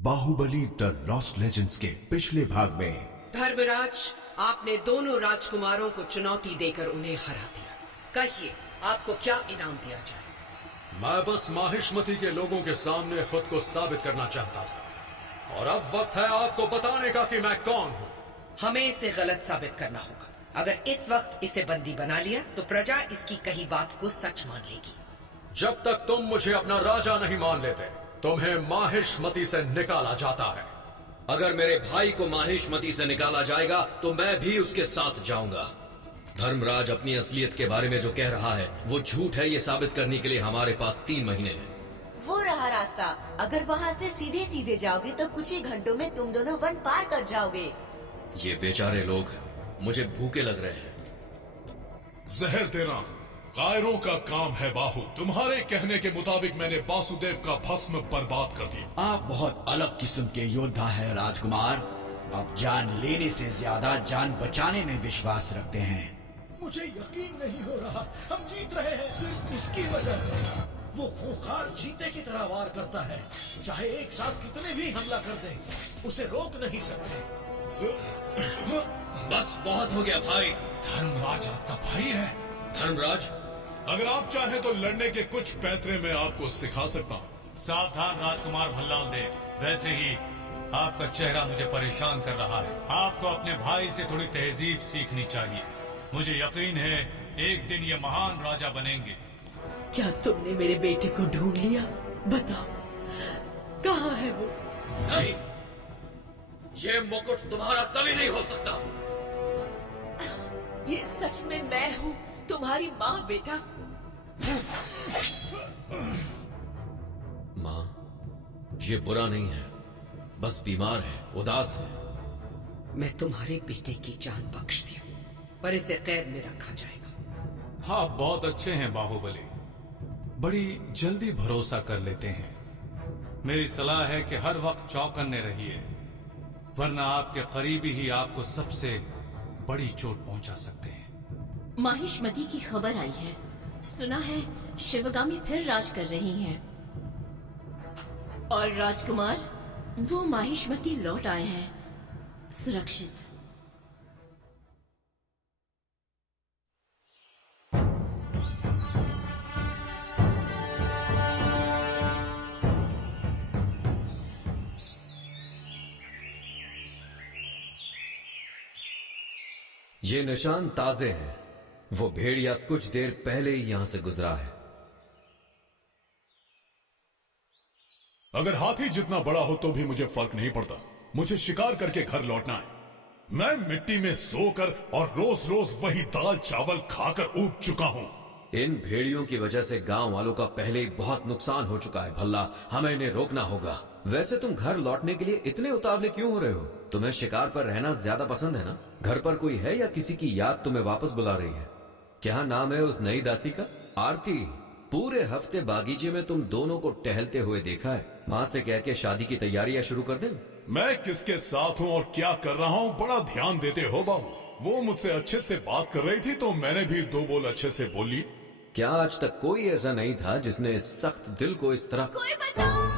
Baahubali the lost legends के पिछले भाग में धर्मराज, आपने दोनों राजकुमारों को चुनौती देकर उन्हें हरा दिया। कहिए, आपको क्या इनाम दिया जाए? मैं बस माहिष्मती के लोगों के सामने खुद को साबित करना चाहता था, और अब वक्त है आपको बताने का कि मैं कौन हूं। हमें इसे गलत साबित करना होगा। अगर इस वक्त इसे बंदी बना लिया तो प्रजा इसकी कही बात को सच मान लेगी। जब तक तुम मुझे अपना राजा नहीं मान लेते, तुम्हें माहिष्मती से निकाला जाता है। अगर मेरे भाई को माहिष्मती से निकाला जाएगा तो मैं भी उसके साथ जाऊंगा। धर्मराज अपनी असलियत के बारे में जो कह रहा है वो झूठ है, ये साबित करने के लिए हमारे पास 3 महीने हैं। वो रहा रास्ता। अगर वहाँ से सीधे सीधे जाओगे तो कुछ ही घंटों में तुम दोनों वन पार कर जाओगे। ये बेचारे लोग मुझे भूखे लग रहे हैं। जहर देना कायरों का काम है बाहु। तुम्हारे कहने के मुताबिक मैंने वासुदेव का भस्म बर्बाद कर दिया। आप बहुत अलग किस्म के योद्धा हैं राजकुमार। आप जान लेने से ज्यादा जान बचाने में विश्वास रखते हैं। मुझे यकीन नहीं हो रहा, हम जीत रहे हैं सिर्फ उसकी वजह से। वो खूंखार चीते की तरह वार करता है, चाहे एक साथ कितने भी हमला कर दें, उसे रोक नहीं सकते। बस बहुत हो गया भाई। धर्मराज आपका भाई है? धर्मराज, अगर आप चाहें तो लड़ने के कुछ पैतरे मैं आपको सिखा सकता हूँ। सावधान राजकुमार भल्लाल देव, वैसे ही आपका चेहरा मुझे परेशान कर रहा है। आपको अपने भाई से थोड़ी तहजीब सीखनी चाहिए। मुझे यकीन है एक दिन ये महान राजा बनेंगे। क्या तुमने मेरे बेटे को ढूंढ लिया? बताओ, कहाँ है वो? नहीं, ये मुकुट तुम्हारा कभी नहीं हो सकता। ये सच में मैं हूँ, तुम्हारी माँ बेटा। माँ, ये बुरा नहीं है, बस बीमार है, उदास है। मैं तुम्हारे बेटे की जान बख्श दी, पर इसे कैद में रखा जाएगा। हाँ, बहुत अच्छे हैं बाहुबली, बड़ी जल्दी भरोसा कर लेते हैं। मेरी सलाह है कि हर वक्त चौकन्ने रहिए, वरना आपके करीबी ही आपको सबसे बड़ी चोट पहुंचा सकते हैं। माहिष्मती की खबर आई है, सुना है शिवगामी फिर राज कर रही हैं। और राजकुमार, वो माहिष्मती लौट आए हैं, सुरक्षित। ये निशान ताजे हैं। वो भेड़िया कुछ देर पहले ही यहां से गुजरा है। अगर हाथी जितना बड़ा हो तो भी मुझे फर्क नहीं पड़ता। मुझे शिकार करके घर लौटना है। मैं मिट्टी में सोकर और रोज रोज वही दाल चावल खाकर ऊब चुका हूं। इन भेड़ियों की वजह से गांव वालों का पहले ही बहुत नुकसान हो चुका है भल्ला। हमें इन्हें रोकना होगा। वैसे तुम घर लौटने के लिए इतने उतावले क्यों हो रहे हो? तुम्हें शिकार पर रहना ज्यादा पसंद है ना? घर पर कोई है या किसी की याद तुम्हें वापस बुला रही है? क्या नाम है उस नई दासी का? आरती। पूरे हफ्ते बागीचे में तुम दोनों को टहलते हुए देखा है। माँ से कह के शादी की तैयारियां शुरू कर दें। मैं किसके साथ हूं और क्या कर रहा हूं बड़ा ध्यान देते हो बाबू। वो मुझसे अच्छे से बात कर रही थी तो मैंने भी 2 बोल अच्छे से बोल लिए। क्या आज तक कोई ऐसा नहीं था जिसने इस सख्त दिल को इस तरह... कोई बचाओ!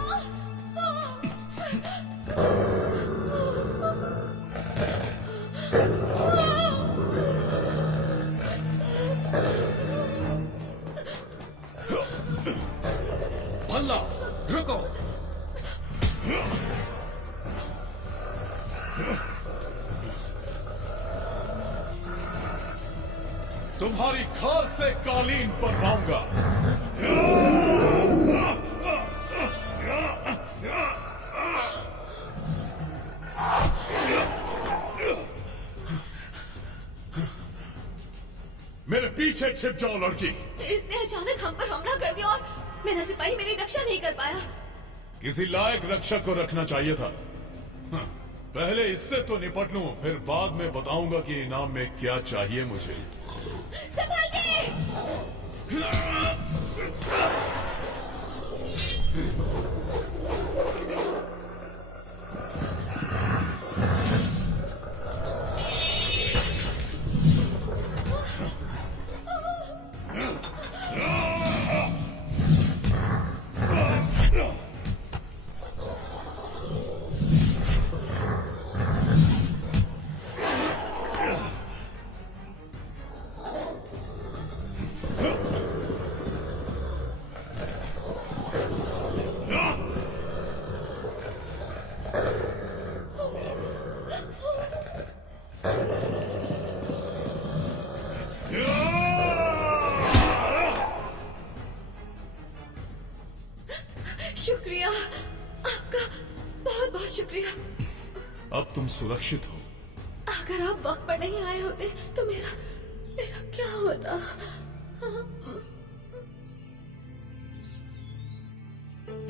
भल्ला, रुको! तुम्हारी खाल से कालीन पर लाऊंगा। मेरे पीछे छिप जाओ लड़की। इसने अचानक हम पर हमला कर दिया और मेरा सिपाही मेरी रक्षा नहीं कर पाया। किसी लायक रक्षक को रखना चाहिए था। पहले इससे तो निपट लूं, फिर बाद में बताऊंगा कि इनाम में क्या चाहिए मुझे। संभाल के! आपका बहुत बहुत शुक्रिया। अब तुम सुरक्षित हो। अगर आप वक्त पर नहीं आए होते तो मेरा क्या होता?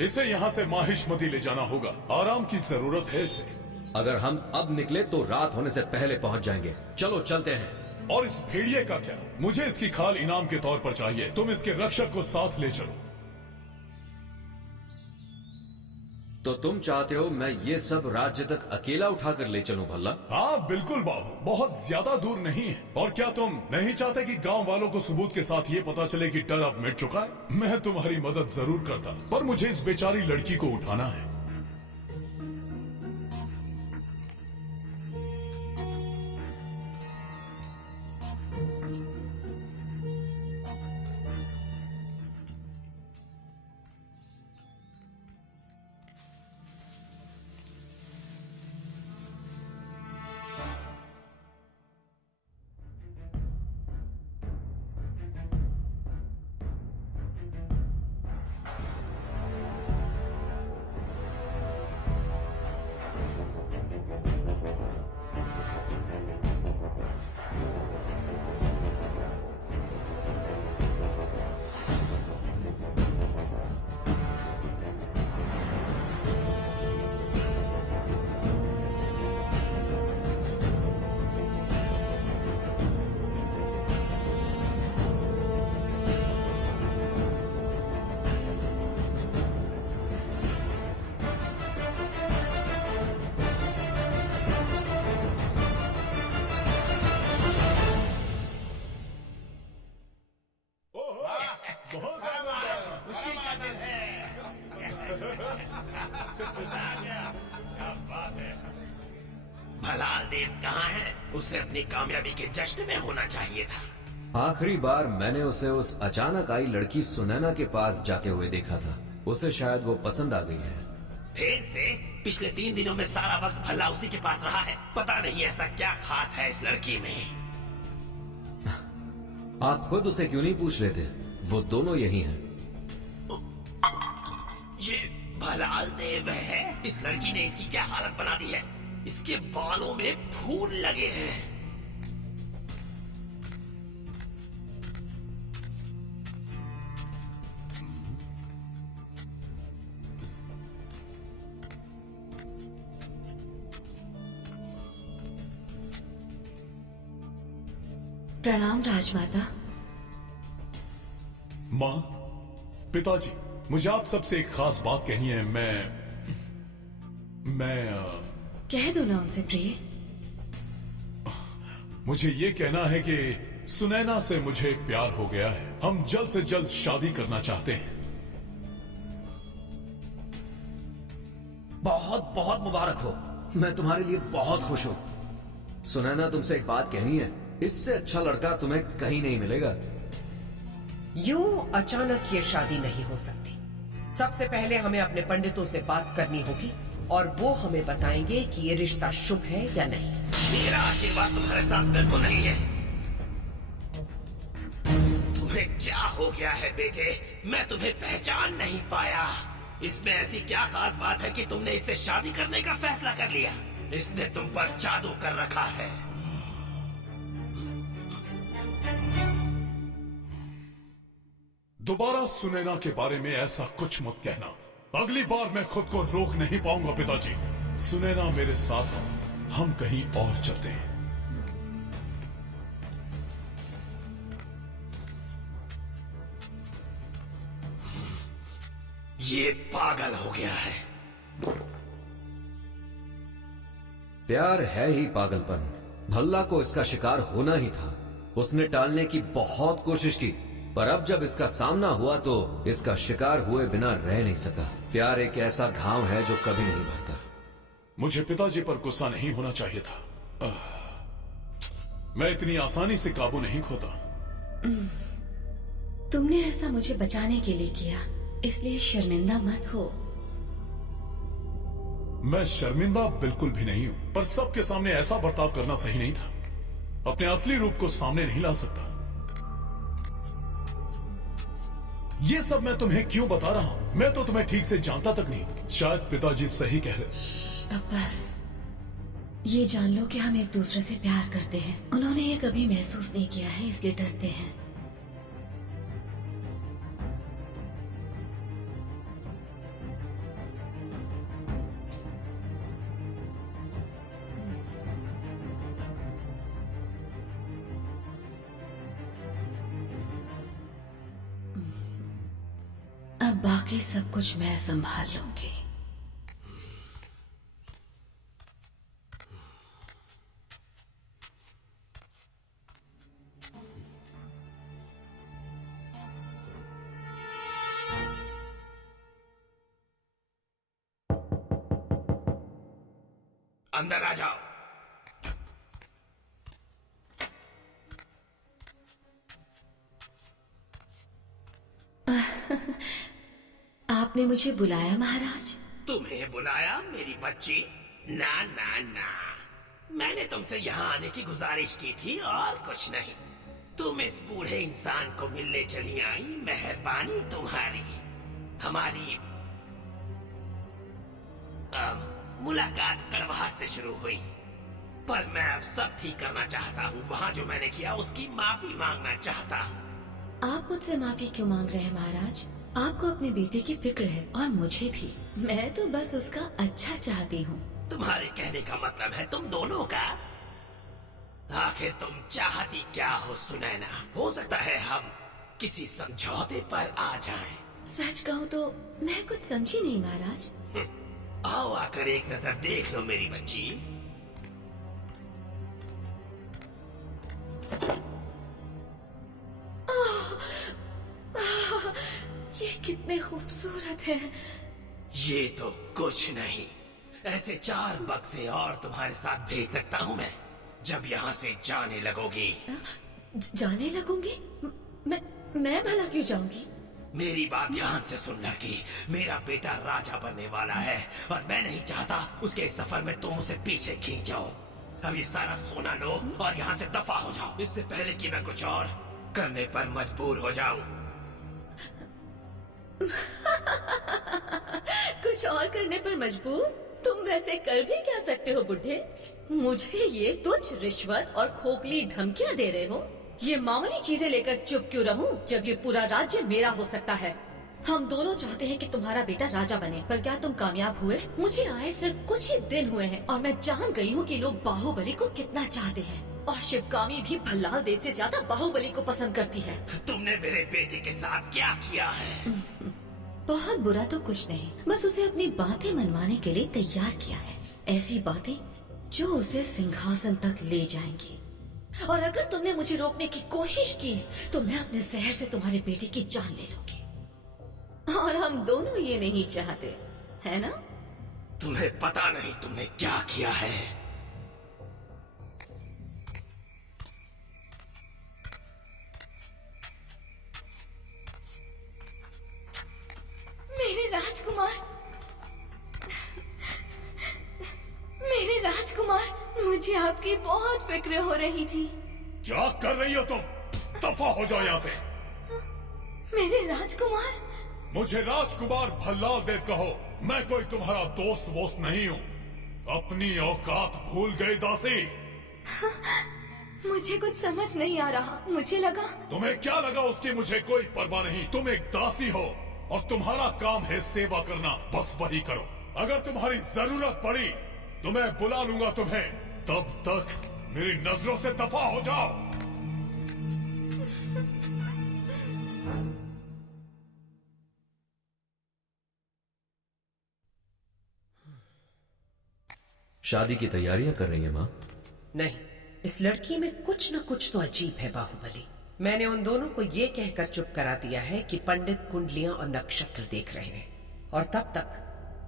इसे यहाँ से माहिष्मती ले जाना होगा। आराम की जरूरत है इसे। अगर हम अब निकले तो रात होने से पहले पहुंच जाएंगे। चलो चलते हैं। और इस भेड़िए का क्या? मुझे इसकी खाल इनाम के तौर पर चाहिए। तुम इसके रक्षक को साथ ले चलो। तो तुम चाहते हो मैं ये सब राज्य तक अकेला उठाकर ले चलूं भल्ला? हाँ बिल्कुल बाहु, बहुत ज्यादा दूर नहीं है। और क्या तुम नहीं चाहते कि गांव वालों को सबूत के साथ ये पता चले कि डर अब मिट चुका है? मैं तुम्हारी मदद जरूर करता, पर मुझे इस बेचारी लड़की को उठाना है। भलाल देव कहाँ है? उसे अपनी कामयाबी के जश्न में होना चाहिए था। आखिरी बार मैंने उसे उस अचानक आई लड़की सुनैना के पास जाते हुए देखा था। उसे शायद वो पसंद आ गई है। फिर से पिछले 3 दिनों में सारा वक्त भल्ला उसी के पास रहा है। पता नहीं ऐसा क्या खास है इस लड़की में। आप खुद उसे क्यों नहीं पूछ लेते? वो दोनों यही हैं। ये भलाल देव है? इस लड़की ने इसकी क्या हालत बना दी है? इसके बालों में फूल लगे हैं। प्रणाम राजमाता। माँ, पिताजी, मुझे आप सबसे एक खास बात कहनी है। मैं कह दो ना उनसे प्रिय। मुझे ये कहना है कि सुनैना से मुझे प्यार हो गया है। हम जल्द से जल्द शादी करना चाहते हैं। बहुत बहुत मुबारक हो। मैं तुम्हारे लिए बहुत खुश हूं। सुनैना, तुमसे एक बात कहनी है। इससे अच्छा लड़का तुम्हें कहीं नहीं मिलेगा। यूं अचानक ये शादी नहीं हो सकती। सबसे पहले हमें अपने पंडितों से बात करनी होगी और वो हमें बताएंगे कि ये रिश्ता शुभ है या नहीं। मेरा आशीर्वाद तुम्हारे साथ बिल्कुल नहीं है। तुम्हें क्या हो गया है बेटे? मैं तुम्हें पहचान नहीं पाया। इसमें ऐसी क्या खास बात है कि तुमने इससे शादी करने का फैसला कर लिया? इसने तुम पर जादू कर रखा है। दोबारा सुनैना के बारे में ऐसा कुछ मत कहना। अगली बार मैं खुद को रोक नहीं पाऊंगा पिताजी। सुनैना मेरे साथ हो, हम कहीं और चलते हैं। ये पागल हो गया है। प्यार है ही पागलपन। भल्ला को इसका शिकार होना ही था। उसने टालने की बहुत कोशिश की, पर अब जब इसका सामना हुआ तो इसका शिकार हुए बिना रह नहीं सका। प्यार एक ऐसा घाव है जो कभी नहीं भरता। मुझे पिताजी पर गुस्सा नहीं होना चाहिए था। मैं इतनी आसानी से काबू नहीं खोता। तुमने ऐसा मुझे बचाने के लिए किया, इसलिए शर्मिंदा मत हो। मैं शर्मिंदा बिल्कुल भी नहीं हूं, पर सबके सामने ऐसा बर्ताव करना सही नहीं था। अपने असली रूप को सामने नहीं ला सकता। ये सब मैं तुम्हें क्यों बता रहा हूँ? मैं तो तुम्हें ठीक से जानता तक नहीं। शायद पिताजी सही कह रहे। अब बस ये जान लो कि हम एक दूसरे से प्यार करते हैं। उन्होंने ये कभी महसूस नहीं किया है, इसलिए डरते हैं। अब बाकी सब कुछ मैं संभाल लूंगी। अंदर आ जाओ। आपने मुझे बुलाया महाराज? तुम्हें बुलाया मेरी बच्ची? ना ना ना, मैंने तुमसे यहाँ आने की गुजारिश की थी और कुछ नहीं। तुम इस बूढ़े इंसान को मिलने चली आई, मेहरबानी तुम्हारी। हमारी मुलाकात कड़वाहट से शुरू हुई, पर मैं अब सब ठीक करना चाहता हूँ। वहाँ जो मैंने किया उसकी माफी मांगना चाहता हूँ। आप मुझसे माफी क्यों मांग रहे हैं महाराज? आपको अपने बेटे की फिक्र है और मुझे भी। मैं तो बस उसका अच्छा चाहती हूँ। तुम्हारे कहने का मतलब है तुम दोनों का? आखिर तुम चाहती क्या हो सुनैना? हो सकता है हम किसी समझौते पर आ जाएं। सच कहूँ तो मैं कुछ समझी नहीं महाराज। आओ आकर एक नजर देख लो मेरी बच्ची। ये कितने खूबसूरत हैं। ये तो कुछ नहीं, ऐसे 4 बक्से और तुम्हारे साथ भेज सकता हूँ मैं, जब यहाँ से जाने लगोगी। जाने लगूंगी? मैं भला क्यों जाऊंगी? मेरी बात ध्यान से सुन लड़की, मेरा बेटा राजा बनने वाला है और मैं नहीं चाहता उसके इस सफर में तुम उसे पीछे खींच जाओ। अब ये सारा सोना लो और यहाँ से दफा हो जाओ, इससे पहले कि मैं कुछ और करने पर मजबूर हो जाऊं। कुछ और करने पर मजबूर? तुम वैसे कर भी क्या सकते हो बुढ़े? मुझे ये तुच्छ रिश्वत और खोखली धमकियां दे रहे हो? ये मामूली चीजें लेकर चुप क्यों रहूं जब ये पूरा राज्य मेरा हो सकता है? हम दोनों चाहते हैं कि तुम्हारा बेटा राजा बने, पर क्या तुम कामयाब हुए? मुझे आए सिर्फ कुछ ही दिन हुए हैं और मैं जान गई हूँ कि लोग बाहुबली को कितना चाहते हैं, और शिवगामी भी भल्लाल देव से ज्यादा बाहुबली को पसंद करती है। तुमने मेरे बेटे के साथ क्या किया है? बहुत बुरा तो कुछ नहीं, बस उसे अपनी बातें मनवाने के लिए तैयार किया है। ऐसी बातें जो उसे सिंहासन तक ले जाएंगी। और अगर तुमने मुझे रोकने की कोशिश की तो मैं अपने जहर से तुम्हारे बेटे की जान ले लूंगी। और हम दोनों ये नहीं चाहते, है ना? तुम्हें पता नहीं तुमने क्या किया है। मेरे राजकुमार, मेरे राजकुमार, मुझे आपकी बहुत फिक्र हो रही थी। क्या कर रही हो तुम? दफा हो जाओ यहाँ से। मेरे राजकुमार। मुझे राजकुमार भल्लाल देव कहो, मैं कोई तुम्हारा दोस्त वोस्त नहीं हूँ। अपनी औकात भूल गई दासी। मुझे कुछ समझ नहीं आ रहा, मुझे लगा। तुम्हें क्या लगा उसकी मुझे कोई परवाह नहीं। तुम एक दासी हो और तुम्हारा काम है सेवा करना, बस वही करो। अगर तुम्हारी जरूरत पड़ी तो मैं बुला लूंगा तुम्हें, तब तक मेरी नजरों से दफा हो जाओ। शादी की तैयारियां कर रही है माँ? नहीं, इस लड़की में कुछ न कुछ तो अजीब है बाहुबली। मैंने उन दोनों को ये कहकर चुप करा दिया है कि पंडित कुंडलियां और नक्षत्र देख रहे हैं, और तब तक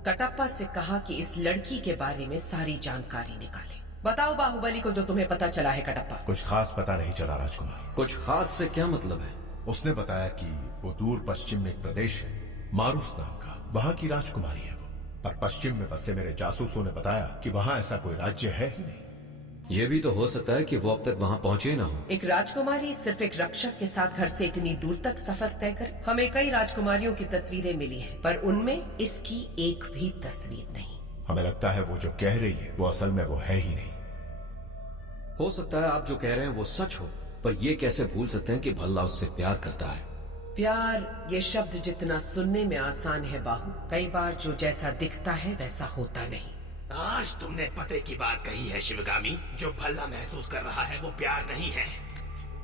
कटप्पा से कहा कि इस लड़की के बारे में सारी जानकारी निकाले। बताओ बाहुबली को जो तुम्हें पता चला है कटप्पा। कुछ खास पता नहीं चला राजकुमार। कुछ खास से क्या मतलब है? उसने बताया कि वो दूर पश्चिम में एक प्रदेश है, मारूस नाम का, वहां की राजकुमारी है वो। पर पश्चिम में बसे मेरे जासूसों ने बताया कि वहां ऐसा कोई राज्य है ही नहीं। ये भी तो हो सकता है कि वो अब तक वहां पहुंचे ही ना हो। एक राजकुमारी सिर्फ एक रक्षक के साथ घर से इतनी दूर तक सफर तय करे? हमें कई राजकुमारियों की तस्वीरें मिली हैं, पर उनमें इसकी एक भी तस्वीर नहीं। हमें लगता है वो जो कह रही है वो असल में वो है ही नहीं। हो सकता है आप जो कह रहे हैं वो सच हो, पर ये कैसे भूल सकते हैं कि भल्ला उससे प्यार करता है। प्यार ये शब्द जितना सुनने में आसान है बाहु, कई बार जो जैसा दिखता है वैसा होता नहीं। आज तुमने पते की बात कही है शिवगामी। जो भल्ला महसूस कर रहा है वो प्यार नहीं है,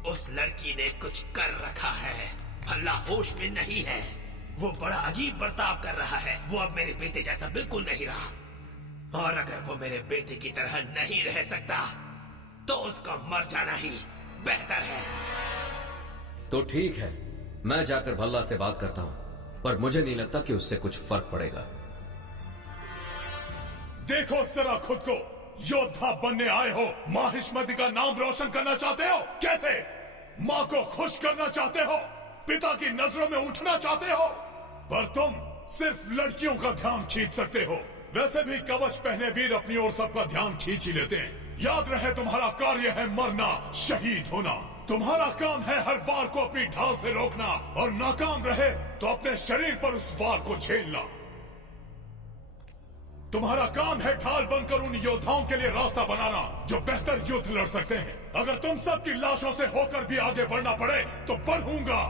उस लड़की ने कुछ कर रखा है। भल्ला होश में नहीं है, वो बड़ा अजीब बर्ताव कर रहा है। वो अब मेरे बेटे जैसा बिल्कुल नहीं रहा, और अगर वो मेरे बेटे की तरह नहीं रह सकता तो उसका मर जाना ही बेहतर है। तो ठीक है, मैं जाकर भल्ला से बात करता हूं, पर मुझे नहीं लगता कि उससे कुछ फर्क पड़ेगा। देखो जरा खुद को, योद्धा बनने आए हो, माहिष्मति का नाम रोशन करना चाहते हो। कैसे? मां को खुश करना चाहते हो, पिता की नजरों में उठना चाहते हो, पर तुम सिर्फ लड़कियों का ध्यान खींच सकते हो। वैसे भी कवच पहने वीर अपनी ओर सबका ध्यान खींच ही लेते हैं। याद रहे, तुम्हारा कार्य है मरना, शहीद होना। तुम्हारा काम है हर वार को अपनी ढाल से रोकना, और नाकाम रहे तो अपने शरीर पर उस वार को झेलना। तुम्हारा काम है ढाल बनकर उन योद्धाओं के लिए रास्ता बनाना जो बेहतर युद्ध लड़ सकते हैं। अगर तुम सब की लाशों से होकर भी आगे बढ़ना पड़े तो बढ़ूंगा।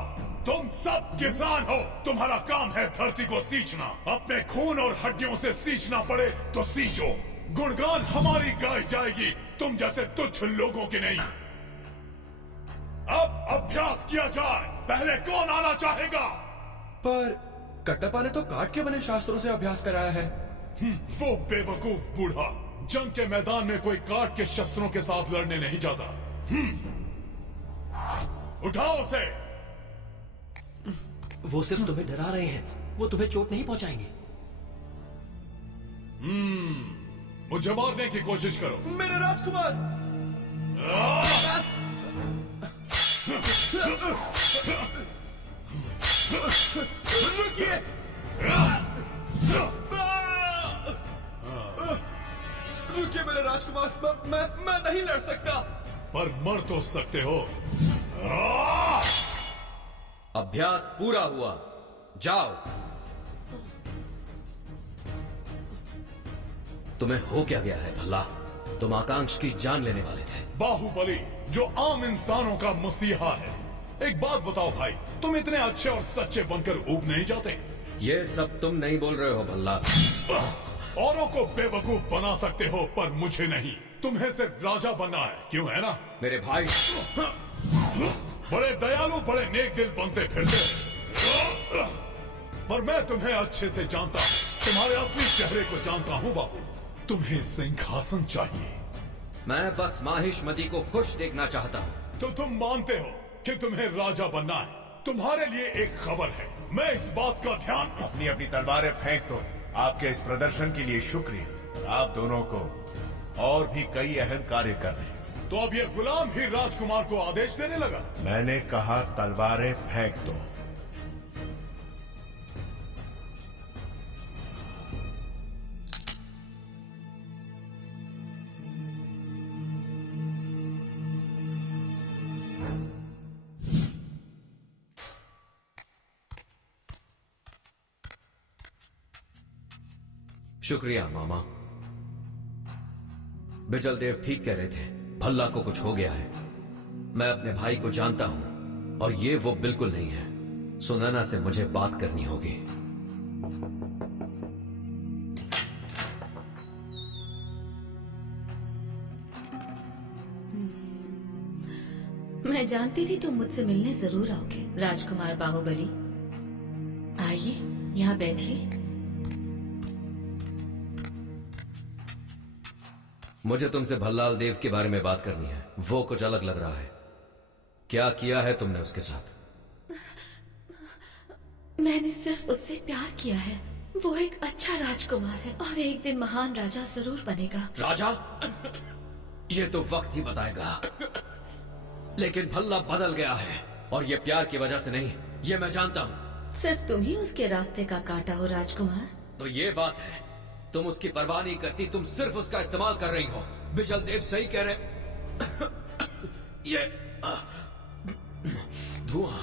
तुम सब किसान हो, तुम्हारा काम है धरती को सींचना। अपने खून और हड्डियों से सींचना पड़े तो सींचो। गुणगान हमारी गाई जाएगी, तुम जैसे तुच्छ लोगों की नहीं। अब अभ्यास किया जाए। पहले कौन आना चाहेगा? पर कट्टप्पा ने तो काठ के बने शास्त्रों से अभ्यास कराया है। वो बेवकूफ बूढ़ा जंग के मैदान में कोई काठ के शस्त्रों के साथ लड़ने नहीं जाता। उठाओ उसे। वो सिर्फ तुम्हें डरा रहे हैं, वो तुम्हें चोट नहीं पहुंचाएंगे। मुझे मारने की कोशिश करो। मेरे राजकुमार! रुकिए! रुकिए मेरे राजकुमार, मैं नहीं लड़ सकता। पर मर तो सकते हो। अभ्यास पूरा हुआ, जाओ। तुम्हें हो क्या गया है भल्ला? तुम आकांक्ष की जान लेने वाले थे। बाहुबली जो आम इंसानों का मसीहा है। एक बात बताओ भाई, तुम इतने अच्छे और सच्चे बनकर ऊब नहीं जाते? ये सब तुम नहीं बोल रहे हो भल्ला। औरों को बेवकूफ बना सकते हो, पर मुझे नहीं। तुम्हें सिर्फ राजा बनना है, क्यों है ना मेरे भाई? बड़े दयालु, बड़े नेक दिल बनते फिरते, पर मैं तुम्हें अच्छे से जानता हूं। तुम्हारे असली चेहरे को जानता हूं बाबू। तुम्हें सिंहासन चाहिए। मैं बस माहिष्मति को खुश देखना चाहता हूं। तो तुम मानते हो कि तुम्हें राजा बनना है? तुम्हारे लिए एक खबर है, मैं इस बात का ध्यान। अपनी अपनी तलवारें फेंक दो। आपके इस प्रदर्शन के लिए शुक्रिया। आप दोनों को और भी कई अहम कार्य करने हैं। तो अब ये गुलाम ही राजकुमार को आदेश देने लगा? मैंने कहा तलवारें फेंक दो। शुक्रिया मामा। बिजल देव ठीक कह रहे थे, भल्ला को कुछ हो गया है। मैं अपने भाई को जानता हूं और ये वो बिल्कुल नहीं है। सुनैना से मुझे बात करनी होगी। मैं जानती थी तुम मुझसे मिलने जरूर आओगे राजकुमार बाहुबली। आइए यहाँ बैठिए। मुझे तुमसे भल्लाल देव के बारे में बात करनी है। वो कुछ अलग लग रहा है। क्या किया है तुमने उसके साथ? मैंने सिर्फ उससे प्यार किया है। वो एक अच्छा राजकुमार है और एक दिन महान राजा जरूर बनेगा। राजा? ये तो वक्त ही बताएगा। लेकिन भल्ला बदल गया है और ये प्यार की वजह से नहीं, ये मैं जानता हूँ। सिर्फ तुम ही उसके रास्ते का कांटा हो राजकुमार। तो ये बात है, तुम उसकी परवाह नहीं करती, तुम सिर्फ उसका इस्तेमाल कर रही हो। बिजल देव सही कह रहे। ये धुआं।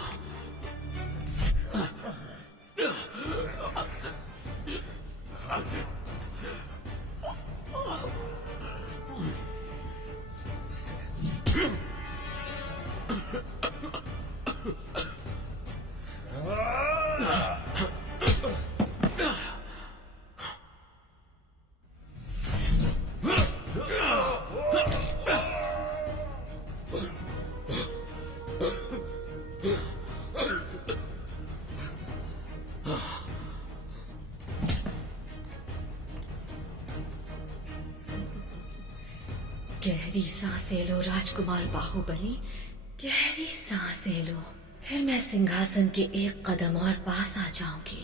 गहरी सांसें लो राजकुमार बाहुबली, गहरी सांसें लो। फिर मैं सिंहासन के एक कदम और पास आ जाऊंगी।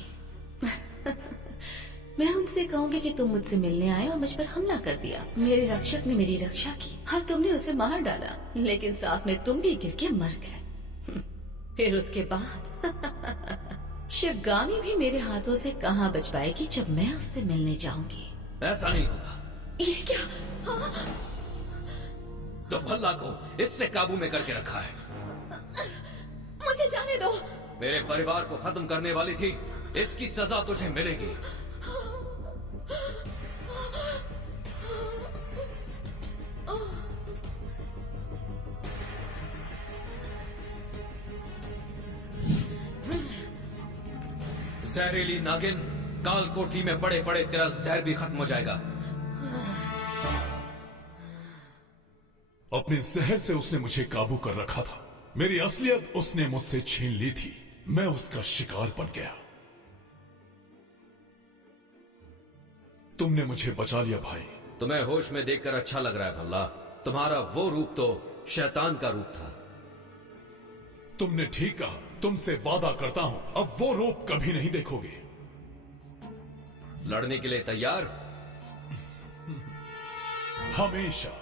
मैं उनसे कहूंगी कि तुम मुझसे मिलने आए और मुझ पर हमला कर दिया। मेरे रक्षक ने मेरी रक्षा की और तुमने उसे मार डाला, लेकिन साथ में तुम भी गिर के मर गए। फिर उसके बाद शिवगामी भी मेरे हाथों से कहां बच पाएगी जब मैं उससे मिलने जाऊंगी। ऐसा नहीं होगा। ये क्या? हाँ? तो भल्ला को इससे काबू में करके रखा है। मुझे जाने दो। मेरे परिवार को खत्म करने वाली थी, इसकी सजा तुझे मिलेगी। जहरीली नागिन, काल कोठरी में पड़े पड़े तेरा जहर भी खत्म हो जाएगा। अपने जहर से उसने मुझे काबू कर रखा था। मेरी असलियत उसने मुझसे छीन ली थी। मैं उसका शिकार बन गया। तुमने मुझे बचा लिया भाई। तुम्हें होश में देखकर अच्छा लग रहा है भल्ला। तुम्हारा वो रूप तो शैतान का रूप था। तुमने ठीक कहा। तुमसे वादा करता हूं, अब वो रूप कभी नहीं देखोगे। लड़ने के लिए तैयार? हमेशा।